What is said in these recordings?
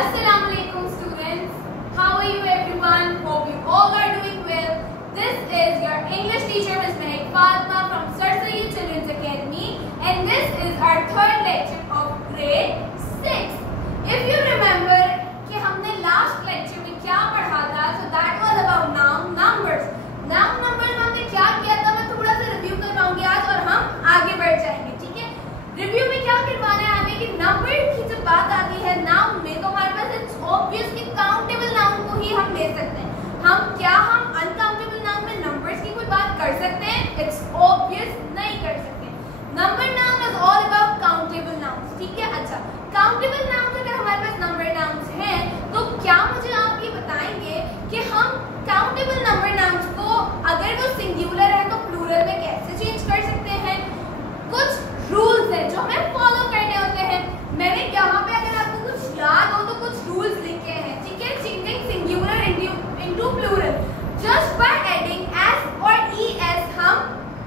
Assalamualaikum students. How are you everyone? Hope you all are doing well. This is your English teacher Ms. Mehak Fatma from Sir Sayyid Children's Academy, and this is our third lecture of grade 6. If you remember कि हमने last lecture में क्या पढ़ा था, so that was about noun numbers. Noun numbers में हमने क्या किया था मैं थोड़ा सा review करवाऊंगी आज और हम आगे बढ़ जाएंगे, ठीक है? रिव्यू में क्या करवाना है हमें कि नंबर की जब बात आती है नाउन में तो हमारे पास इट्स ऑब्वियस कि काउंटेबल नाउन को ही हम ले सकते हैं। हम अनकाउंटेबल नाउन में नंबर्स की कोई बात कर सकते हैं? इट्स ऑब्वियस नहीं कर सकते। Number noun is all about countable nouns, ठीक है? अच्छा, काउंटेबल नाउन्स अगर हमारे पास नंबर नाउन्स हैं तो क्या मुझे आप ये बताएंगे कि हम काउंटेबल नंबर नाउन्स को अगर वो सिंगुलर है तो प्लूरल में कैसे चेंज कर सकते हैं? कुछ रूल्स हैं जो हमें फॉलो करने होते हैं। मैंने यहाँ पे अगर आपको कुछ याद हो तो कुछ रूल्स लिखे हैं, ठीक है? Changing singular into plural just by adding S और es हम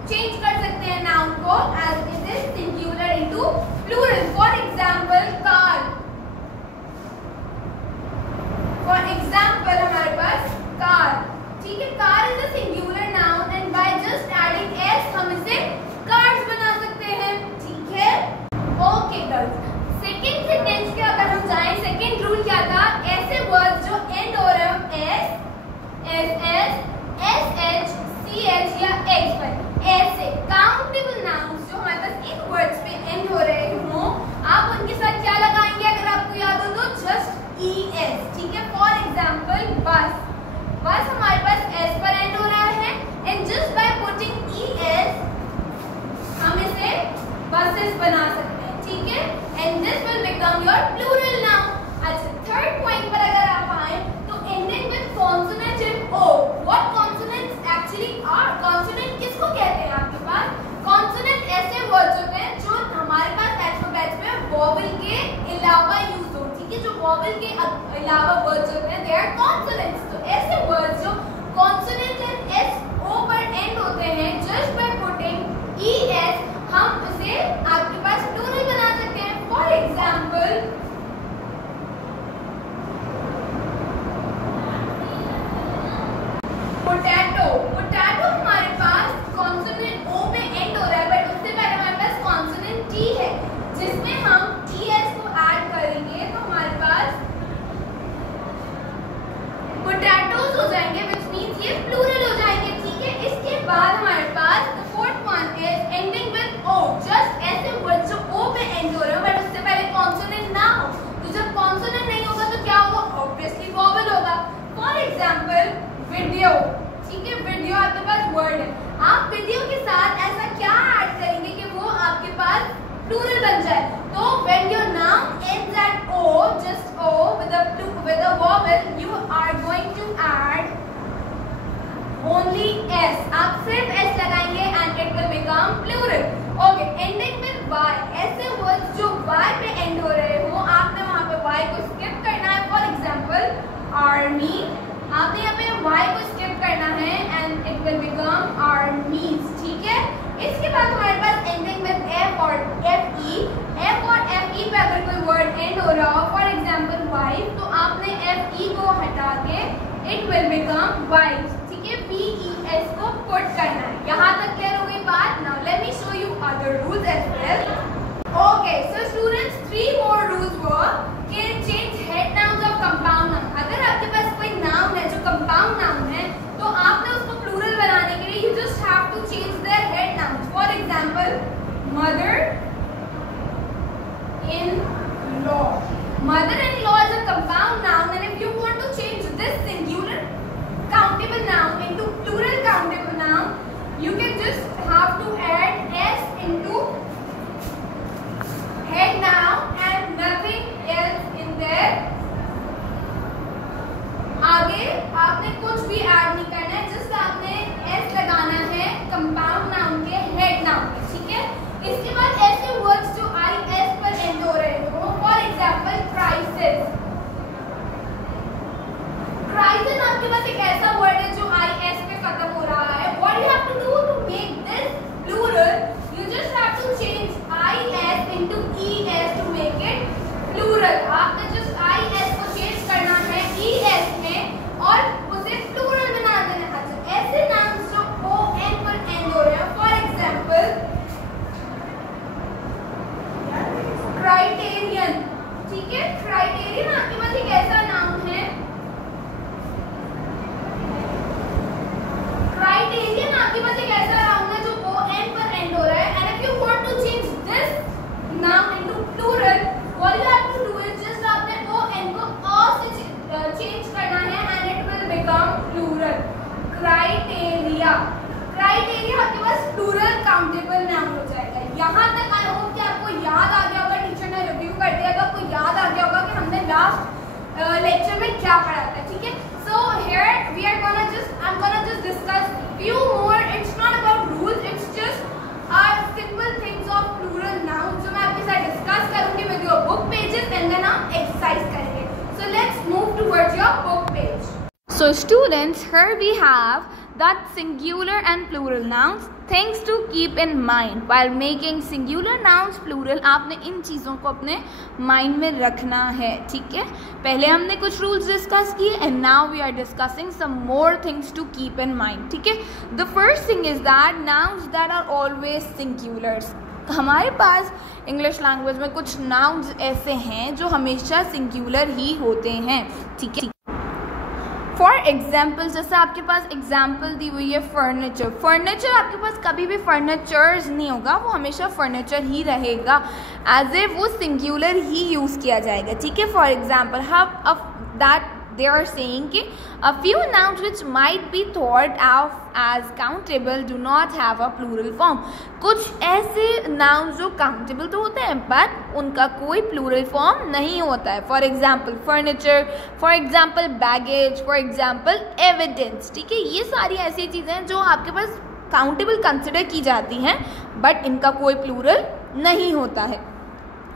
चेंज कर सकते हैं नाउन को as it is singular into plural. For example car, हमारे पास कार, ठीक है? Car is a singular noun and by just adding s हम इसे कार्स बना सकते हैं, ठीक है? ओके गर्ल्स, सेकंड सेंटेंस के अगर हम जाएं, सेकंड रूल क्या था? ऐसे वर्ड्स जो एंड हो रहे हो s, ss, sh, ch या x पर, ऐसे काउंटेबल नाउन्स जो हमारे पास इन वर्ड्स पे एंड हो रहे हो, आप उनके साथ क्या लगाएंगे? अगर आपको याद हो तो जस्ट es, ठीक है? फॉर एग्जांपल बस, बस हमारे पास s पर एंड हो रहा है and just by putting es हम इसे buses बना सकते हैं, ठीक है? And this will become your plural noun. अच्छा, थर्ड पॉइंट पर अगर आप आए तो ending with consonant and o, what consonants actually are? Consonant किसको कहते हैं आपके पास? कॉन्सोनेंट ऐसे वर्ड्स होते हैं जो हमारे पास अल्फाबेट्स में वोवेल के अलावा यूज हो, ठीक है? जो वोवेल के अलावा वर्ड्स होते हैं दे आर कॉन्सोनेंट्स। तो ऐसे वर्ड्स जो कॉन्सोनेंट एंड o पर एंड होते हैं जस्ट बाय पुटिंग es हम उसे आपके पास प्लूरल बना सकते हैं। फॉर एग्जाम्पल पोटैटो, पोटैटो हमारे पास कॉन्सोनेंट o पे एंड हो रहा है बट उससे पहले हमारे पास कॉन्सोनेंट t है जिसमें हम es को ऐड करेंगे तो हमारे पास पोटैटोस हो जाएंगे व्हिच मींस ये प्लूरल हो जाएंगे, ठीक है? इसके बाद हमारे पास the fourth one is ending with o, just ऐसे वर्ड जो o पे एंड हो रहे हो बट उससे पहले कॉन्सोनेंट ना हो। तो जब कॉन्सोनेंट नहीं होगा तो क्या होगा? ऑब्वियसली वोवेल होगा। फॉर एग्जांपल वीडियो, ठीक है? वीडियो आपके पास वर्ड है, आप वीडियो के साथ ऐसा क्या ऐड करेंगे कि वो आपके पास प्लूरल बन जाए? तो when your noun ends at o, just o with a vowel, you are going to add only s, आप सिर्फ s लगाएंगे and it will become plural. Okay, ending with y, ऐसे वर्ड्स जो y पे end हो रहे हो आपने वहाँ पे y को स्किप करना है। फॉर एग्जांपल आर्मी, आपने यहाँ पे y को स्किप करना है and it will become armies, ठीक है? इसके बाद हमारे पास एंडिंग विद f और fe, f और fe पे अगर कोई वर्ड एंड हो रहा हो फॉर एग्जांपल वाइफ तो आपने fe को हटा के it will become wives, ठीक है? ves को पुट करना है। यहाँ तक क्लियर हो गई बात? Now let me show you other rules as well. Okay, so students, 3 more rules were कि change head nouns of compound noun. अगर आपके पास कोई नाउन है जो कंपाउंड नाउन है तो आपने उसको प्लूरल बनाने के लिए you just have to change their head nouns. For example mother in law, mother in law is a compound noun and if you want to change this singular countable noun into plural countable noun, you can just have to add s into head noun and nothing else in there. आगे आपने कुछ भी add नहीं करना है, just आपने s लगाना है कंपाउंड नाउन के हेड नाउन पे, ठीक है? इसके बाद ऐसे वर्ड्स जो is पर एंड हो रहे हो, फॉर एग्जांपल क्राइसिस, क्राइसिस आपके पास एक ऐसा वर्ड है जो is पे खत्म हो रहा है। What you have to do to make this plural? You just have to change is into es to make it plural. आपने just is को your book page. So students, here we have that singular and plural nouns, things to keep in mind while making singular nouns plural. आपने इन चीज़ों को अपने mind में रखना है, ठीक है. पहले हमने कुछ रूल्स डिस्कस किए and now we are discussing some more things to keep in mind, ठीक है. The first thing is that nouns that are always singulars. हमारे पास इंग्लिश लैंग्वेज में कुछ नाउन्स ऐसे हैं जो हमेशा सिंगुलर ही होते हैं, ठीक है. फॉर एग्जाम्पल, जैसे आपके पास एग्जाम्पल दी हुई है फर्नीचर. फर्नीचर आपके पास कभी भी फर्नीचर्स नहीं होगा, वो हमेशा फर्नीचर ही रहेगा, एज ए वो सिंगुलर ही यूज़ किया जाएगा, ठीक है. फॉर एग्जाम्पल हम दैट they are saying कि a few nouns which might be thought of as countable do not have a plural form. कुछ ऐसे nouns जो countable तो होते हैं but उनका कोई plural form नहीं होता है. For example furniture, for example baggage, for example evidence, ठीक है. ये सारी ऐसी चीज़ें हैं जो आपके पास countable consider की जाती हैं but इनका कोई plural नहीं होता है.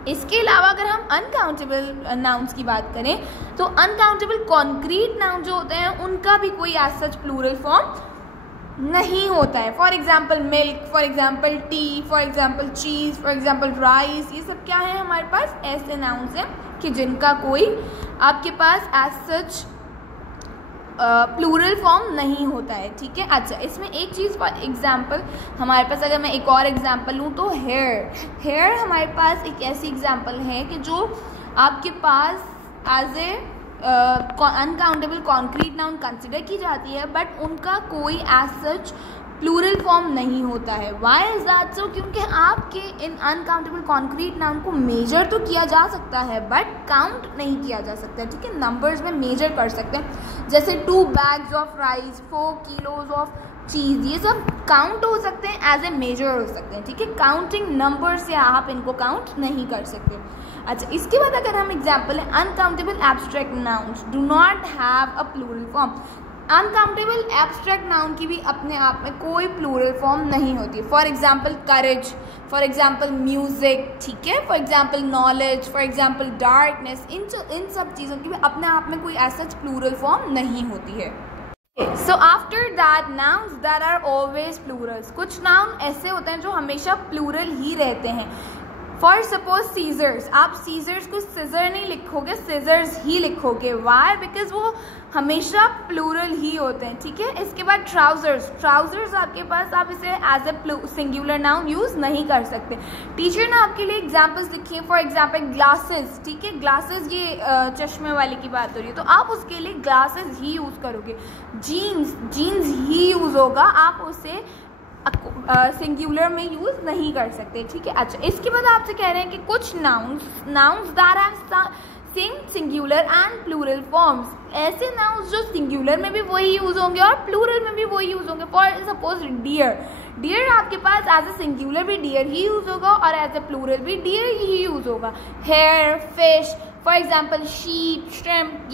इसके अलावा अगर हम अनकाउंटेबल नाउन्स की बात करें तो अनकाउंटेबल कॉन्क्रीट नाउन जो होते हैं उनका भी कोई एज सच प्लूरल फॉर्म नहीं होता है. For example milk, for example T, for example cheese, for example rice, ये सब क्या है हमारे पास ऐसे नाउन्स हैं कि जिनका कोई आपके पास एज सच प्लूरल फॉर्म नहीं होता है, ठीक है. अच्छा, इसमें एक चीज़ फॉर एग्जांपल हमारे पास अगर मैं एक और एग्जांपल लूँ तो हेयर हमारे पास एक ऐसी एग्जांपल है कि जो आपके पास as a uncountable concrete noun consider की जाती है बट उनका कोई एज सच प्लूरल फॉर्म नहीं होता है. Why is that so? क्योंकि आपके इन अनकाउंटेबल कॉन्क्रीट नाउन को मेजर तो किया जा सकता है बट काउंट नहीं किया जा सकता है, ठीक है. नंबर्स में मेजर कर सकते हैं, जैसे 2 bags of rice, 4 kilos of cheese, ये सब काउंट हो सकते हैं, एज ए मेजर हो सकते हैं, ठीक है. काउंटिंग नंबर से आप इनको काउंट नहीं कर सकते. अच्छा, इसके बाद अगर हम एग्जाम्पल है uncountable abstract nouns do not have a plural form. Uncountable abstract noun की भी अपने आप में कोई प्लूरल फॉर्म नहीं होती. For example courage, for example music, ठीक है. For example knowledge, for example darkness, इन सब चीज़ों की भी अपने आप में कोई ऐसा प्लूरल फॉर्म नहीं होती है. So after that nouns that are always plurals. कुछ नाउन ऐसे होते हैं जो हमेशा प्लूरल ही रहते हैं. फॉर सपोज सीजर्स, आप सीजर्स को सीजर नहीं लिखोगे, सीजर्स ही लिखोगे. वाई? बिकॉज वो हमेशा प्लूरल ही होते हैं, ठीक है. इसके बाद ट्राउजर्स आपके पास आप इसे एज ए सिंगुलर नाउन यूज़ नहीं कर सकते. टीचर ने आपके लिए एग्जाम्पल्स लिखी हैं. फॉर एग्जाम्पल ग्लासेस, ठीक है. ग्लासेस ये चश्मे वाले की बात हो रही है तो आप उसके लिए ग्लासेस ही यूज़ करोगे. जीन्स ही यूज़ होगा, आप उसे सिंगुलर में यूज़ नहीं कर सकते, ठीक है. अच्छा, इसके बाद आपसे कह रहे हैं कि कुछ nouns that have singular and plural forms. ऐसे नाउन्स जो सिंगुलर में भी वही यूज़ होंगे और प्लूरल में भी वही यूज़ होंगे. फॉर सपोज डियर आपके पास एज ए सिंगुलर भी डियर ही यूज़ होगा और एज ए प्लूरल भी डियर ही यूज़ होगा. Hair, fish, for example sheep, shrimp,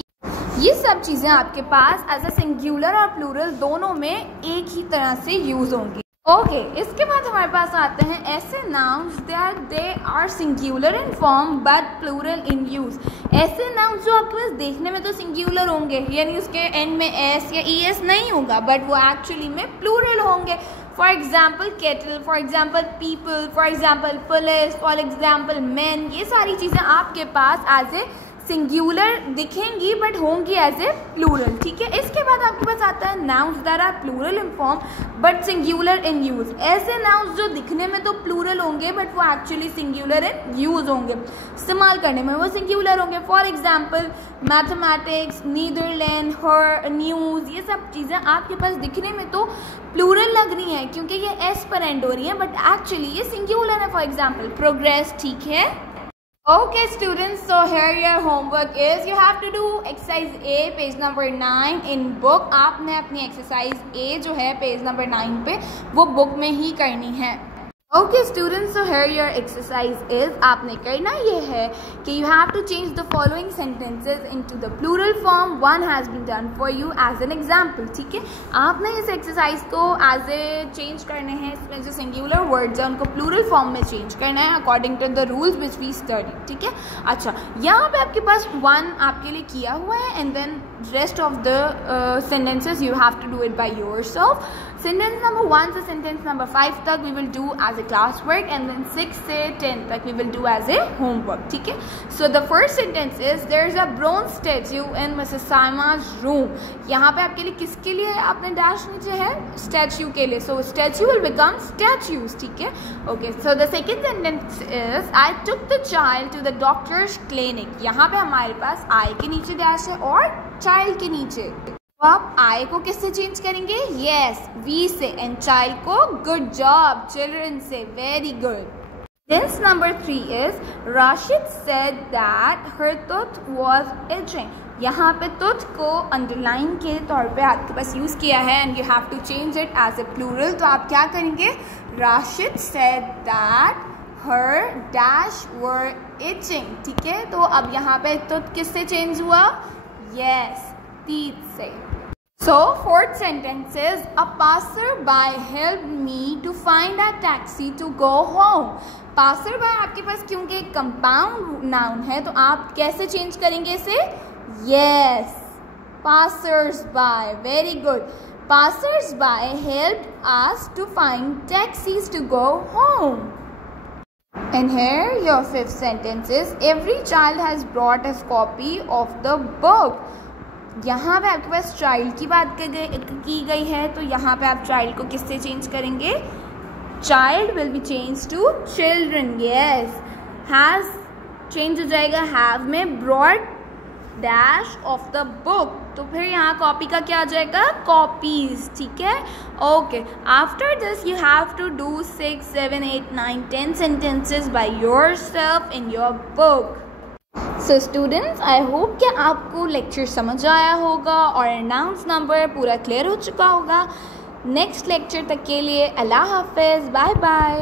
ये सब चीज़ें आपके पास एज ए सिंगुलर और प्लूरल दोनों में एक ही तरह से यूज़ होंगी. ओके, इसके बाद हमारे पास आते हैं ऐसे nouns that they are singular in form but plural in use. ऐसे नाउन्स जो आपके पास देखने में तो सिंगुलर होंगे, यानी उसके एंड में एस या ई एस नहीं होगा बट वो एक्चुअली में प्लूरल होंगे. For example cattle, for example people, for example police, for example man, ये सारी चीज़ें आपके पास एज ए सिंगुलर दिखेंगी बट होंगी एज ए प्लूरल, ठीक है. इसके बाद आपके पास आता है nouns that are plural in form but singular in use. ऐसे नाउन्स जो दिखने में तो प्लूरल होंगे बट वो एक्चुअली सिंगुलर इन यूज होंगे, इस्तेमाल करने में वो सिंगुलर होंगे. फॉर एग्जाम्पल मैथमेटिक्स, नीदरलैंड, हर, न्यूज़, ये सब चीज़ें आपके पास दिखने में तो प्लूरल लग रही हैं क्योंकि ये एस पर एंड हो रही हैं बट एक्चुअली ये सिंगुलर है. फॉर एग्जाम्पल प्रोग्रेस, ठीक है. Okay students, so here your homework is you have to do exercise A page number 9 in book. आपने अपनी exercise A जो है पेज नंबर 9 पे वो बुक में ही करनी है. Okay students, so here your exercise is, आपने करना ये है कि you have to change the following sentences into the plural form. One has been done for you as an example. ठीक है, आपने इस एक्सरसाइज को एज ए चेंज करने हैं. इसमें जो सिंगुलर वर्ड्स हैं उनको प्लूरल फॉर्म में चेंज करना है according to the rules which we study. ठीक है, अच्छा यहाँ पे आपके पास वन आपके लिए किया हुआ है and then rest of the sentences you have to do it by yourself. Sentence number 1 से सेंटेंस नंबर 5 तक we will do as a class work and then 6 से 10 तक we will do as a homework. ठीक है, so the first sentence is there is a bronze statue in Mrs साइमा's रूम. यहाँ पे आपके लिए किसके लिए आपने डैश नीचे है? स्टैच्यू के लिए. So statue will become statues. ठीक है, okay. So the second sentence is I took the child to the doctor's clinic. यहाँ पे हमारे पास आई के नीचे डैश है और चाइल्ड के नीचे. आप आई को किससे चेंज करेंगे? यस, वी से, एंड चाइल्ड को गुड जॉब, चिल्ड्रन से, very good. Sentence number 3 is Rashid said that her tooth was itching. यहाँ पे टूथ को अंडरलाइन के तौर पे आपके पास यूज़ किया है and you have to change it as a plural. तो आप क्या करेंगे? Rashid said that her dash were itching. ठीक है, तो अब यहाँ पे टूथ किससे चेंज हुआ? यस, teeth से. So fourth sentence is a passerby helped me to find a taxi to go home. passerby आपके पास क्योंकि एक कंपाउंड नाउन है तो आप कैसे चेंज करेंगे इसे? Yes, passersby, very good. Passersby helped us to find taxis to go home. And here your fifth sentence is every child has brought a copy of the book. यहाँ पे आपके पास child की बात की गई है तो यहाँ पे आप चाइल्ड को किससे चेंज करेंगे? Child will be change to children. Yes, has change हो जाएगा हैव में, brought dash of the book. तो फिर यहाँ कॉपी का क्या आ जाएगा? कॉपीज. ठीक है, okay. After this you have to do 6, 7, 8, 9, 10 sentences by yourself in your book. So students, I hope कि आपको लेक्चर समझ आया होगा और अनाउंस नंबर पूरा क्लियर हो चुका होगा. नेक्स्ट लेक्चर तक के लिए अल्लाह हाफिज़, बाय बाय.